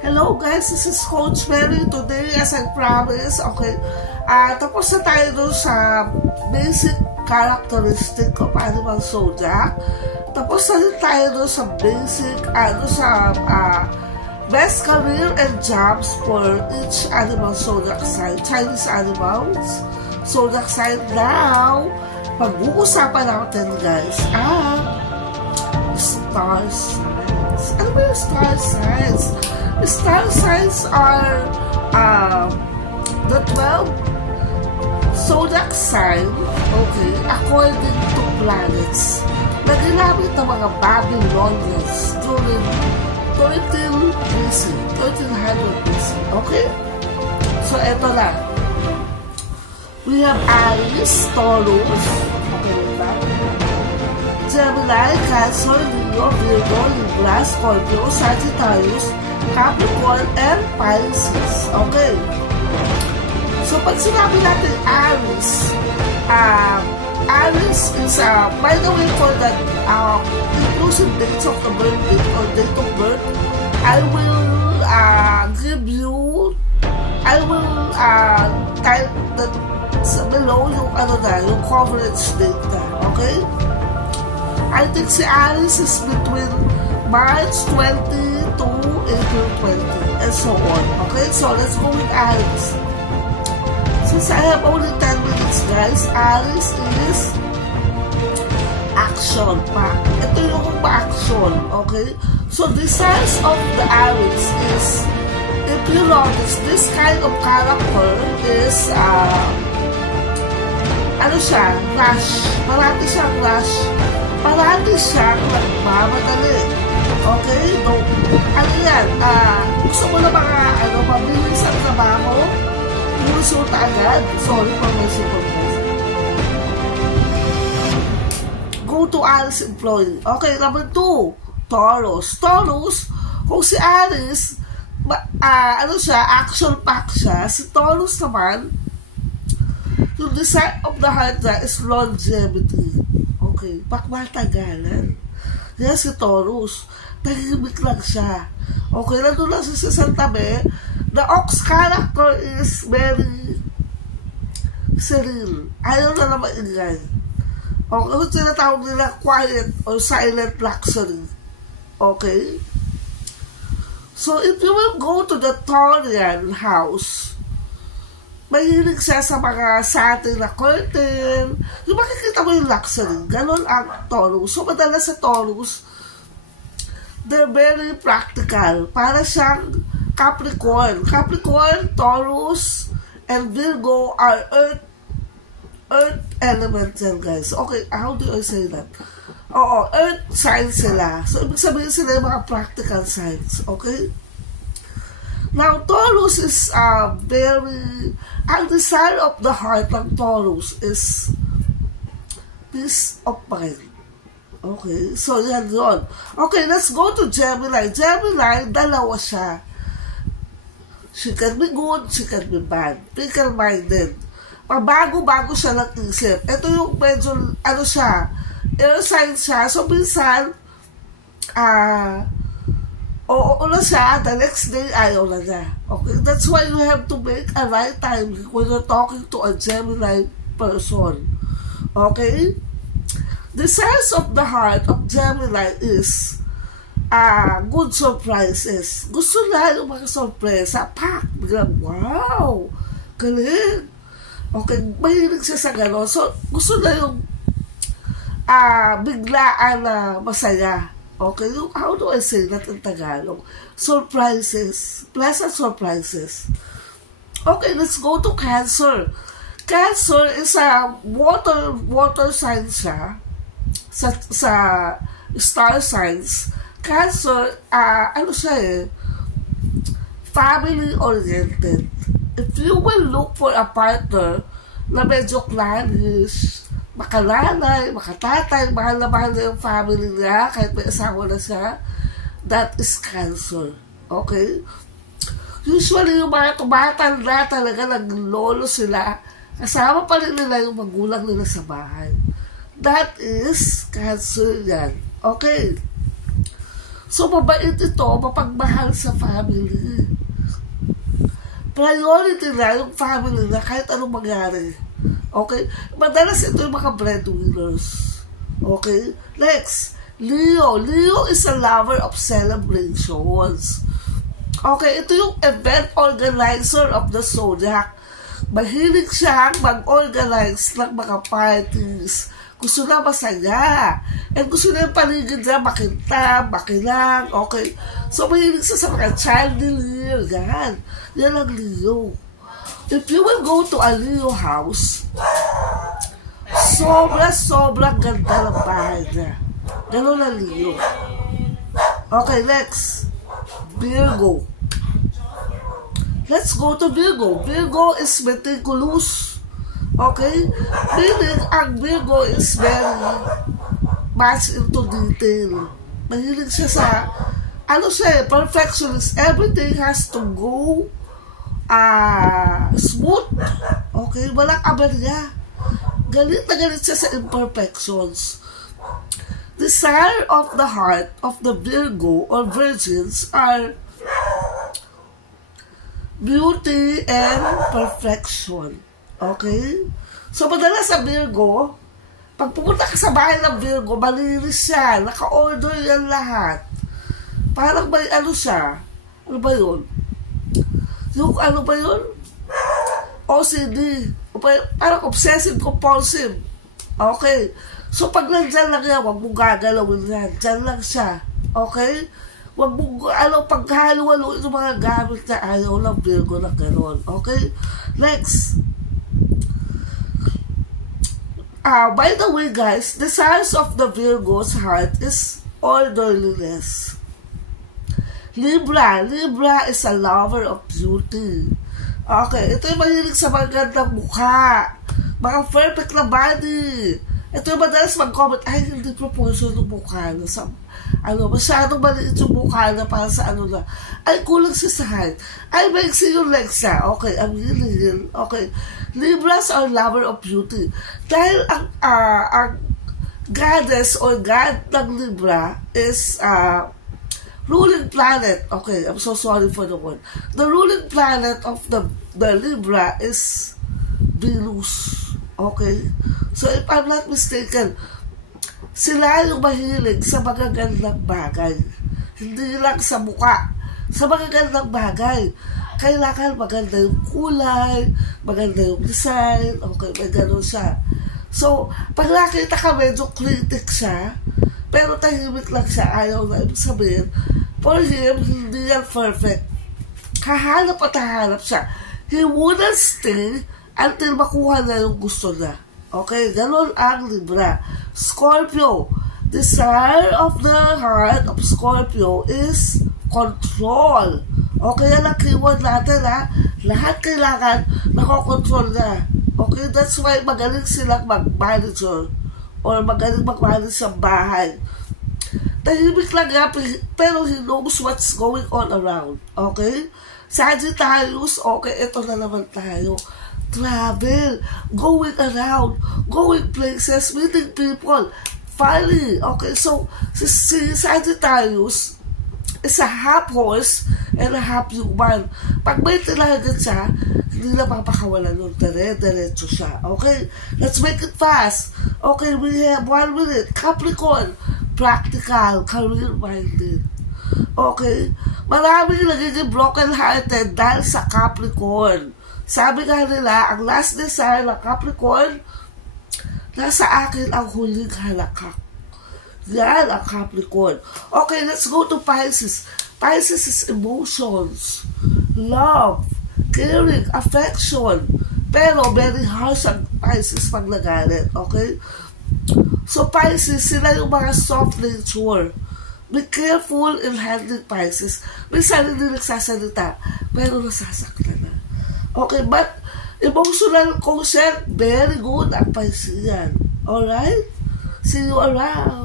Hello guys, this is Coach Mary. Today, as I promised, okay, tapos na tayo dun sa basic characteristic of animal zodiac. Tapos na rin tayo dun sa basic, best career and jobs for each animal zodiac sign. Chinese animals, zodiac sign. Now, pag-uusapan natin guys, star signs. Ano ba yung star signs? Star signs are the 12 zodiac sign, okay, according to planets na ginamit ng mga Babylonians during 1300 BC, okay? So, eto na. We have Aries, Taurus, okay ba? Gemini, Cancer, Leo, Virgo, Libra, Scorpio, Sagittarius, Capricorn, and Pisces. Okay. So, pag sinabi natin Aries, Aries is, by the way, for that inclusive dates of the birthday or date of birth, I will type that below yung yung coverage date na. Okay? I think si Aries is between March 20 to April 20 and so on. Okay, so let's go with Aries. Since I have only 10 minutes guys, Aries is action pa. Ito yung pa-action. Okay, so the signs of the Aries is, if you notice, this kind of character is rush. Parati siyang rush. Parati siyang nagmamadali. Okay? No. Ano yan? Gusto mo na mabilis ang trabaho? Inusulta agad? Sorry for my supervisor. Go to Aries employee. Okay, number 2. Taurus. Taurus, kung si Aries, action-pack siya. Si Taurus naman, yung design of the heart na is longevity. Okay, pakmatagalan. Yan si Taurus. Tahimik lang siya. Okay, nandun lang siya sa tabi. The Ox character is very serene. Ayaw na naman ingay. Okay, kung tinatawag nila quiet or silent luxury. Okay? So, if you will go to the Taurian house, mahilig siya sa mga satin na curtain. Yung makikita mo yung luxury. Ganon ang Taurus. So, madalas sa Taurus, they're very practical. Para siyang Capricorn. Capricorn, Taurus, and Virgo are earth element yan, guys. Okay, how do I say that? Oo, earth signs sila. So, ibig sabihin sila yung mga practical signs. Okay? Now, Taurus is ang desire of the heart ng Taurus is peace of mind. Okay, so yan yun. Okay, let's go to Gemini. Gemini, dalawa siya. She can be good, she can be bad. Fickle-minded. Pabago-bago siya nag-isip. Ito yung medyo, air sign siya. So, minsan, oo na siya, the next day, ayaw na niya. Okay, that's why you have to make a right time when you're talking to a Gemini person. Okay? The sense of the heart of Gemini is good surprises. Gusto na yung mga sorpresa. Pak! Biglang, wow! Galing! Okay, mahilig siya sa gano'n. So, gusto na yung biglaan na masaya. Okay, how do I say that in Tagalog? Surprises. Pleasant surprises. Okay, let's go to Cancer. Cancer is a water sign siya. Sa star signs. Cancer, family-oriented. If you will look for a partner na medyo clannish, makalanay, makatatay, mahal na yung family niya, kahit may asawa na siya, that is Cancer. Okay? Usually, yung mga tumatanda talaga, naglolo sila, kasama pa rin nila yung magulang nila sa bahay. That is Cancer yan. Okay. So, mabait ito, mapagmahal sa family. Priority na yung family na kahit anong mangyari. Okay? Madalas ito yung mga breadwinners. Okay? Next, Leo. Leo is a lover of celebrations. Okay, ito yung event organizer of the zodiac. Mahilig siyang mag-organize ng mga parties. Gusto na masaya. And gusto na yung paligid na makintab, makilang. Okay. So, mahilig siya sa mga chandelier. Yan. Yan ang Leo. If you will go to a Leo house, sobrang ganda ng bahay niya. Ganun ang Leo. Okay, next. Virgo. Let's go to Virgo. Virgo is meticulous. Okay? Meaning, ang Virgo is very much into detail. Mahilig siya sa, perfectionist. Everything has to go smooth. Okay? Walang aberya. Galit na galit siya sa imperfections. Desire of the heart of the Virgo or virgins are beauty and perfection. Okay? So, madalas sa Virgo, pag pupunta ka sa bahay ng Virgo, malinis siya. Naka-order yan lahat. Parang may siya. Ano ba yun? Yung OCD. Parang obsessive-compulsive. Okay? So, pag nandyan lang yan, huwag mong gagalawin yan. Dyan lang siya. Okay? Huwag mong, paghalo-halo yung mga gamit na ayaw ng Virgo na gano'n. Okay? Next. By the way, guys, the signs of the Virgo's heart is orderliness. Libra. Libra is a lover of beauty. Okay, ito yung mahilig sa magandang mukha. Mga perfect na body. Ito yung madalas mag-comment, ay, hindi proportion ng mukha na sa, masyadong maliit yung mukha na para sa na, ay, kulang siya sa height. Ay, maiksi yung legs siya. Okay, ang hilin. Okay. Libras are lover of beauty. Dahil ang goddess or god ng Libra is, ruling planet. Okay, I'm so sorry for the word. The ruling planet of the Libra is Venus. Okay? So, if I'm not mistaken, sila yung mahilig sa magagandang bagay. Hindi lang sa mukha. Sa magagandang bagay. Kailangan maganda yung kulay, maganda yung design, okay, may gano'n siya. So, pag nakita ka medyo critic siya, pero tahimik lang siya, ayaw na ibig sabihin, for him, hindi yan perfect. Hahanap at hahanap siya. He wouldn't stay until makuha na yung gusto na. Okay, ganon ang Libra. Scorpio. Desire of the heart of Scorpio is control. Okay, yan ang keyword natin, ha? Lahat kailangan nakokontrol na. Okay, that's why magaling silang mag-manager or magaling mag-manage sa bahay. Tahimik lang nga, pero he knows what's going on around. Okay? Sagittarius, okay, ito na naman tayo. Travel, going around, going places, meeting people. Finally, okay, so si Sagittarius is a half horse and a half human. Pag may tinahagan siya, hindi na papakawalan nun. Diretso siya. Okay, let's make it fast. Okay, we have 1 minute. Capricorn, practical, career-minded. Okay, maraming nagiging broken-hearted dahil sa Capricorn. Sabi nga nila, ang last desire ng Capricorn, nasa akin ang huling halakak. Yan ang Capricorn. Okay, let's go to Pisces. Pisces is emotions, love, caring, affection. Pero very harsh ang Pisces pag nagalit. Okay? So Pisces, sila yung mga soft nature. Be careful in handling Pisces. Minsan hindi nagsasalita, pero nasasaktan na. Okay, but emotional quotient, very good ang Piscean. Alright? See you around.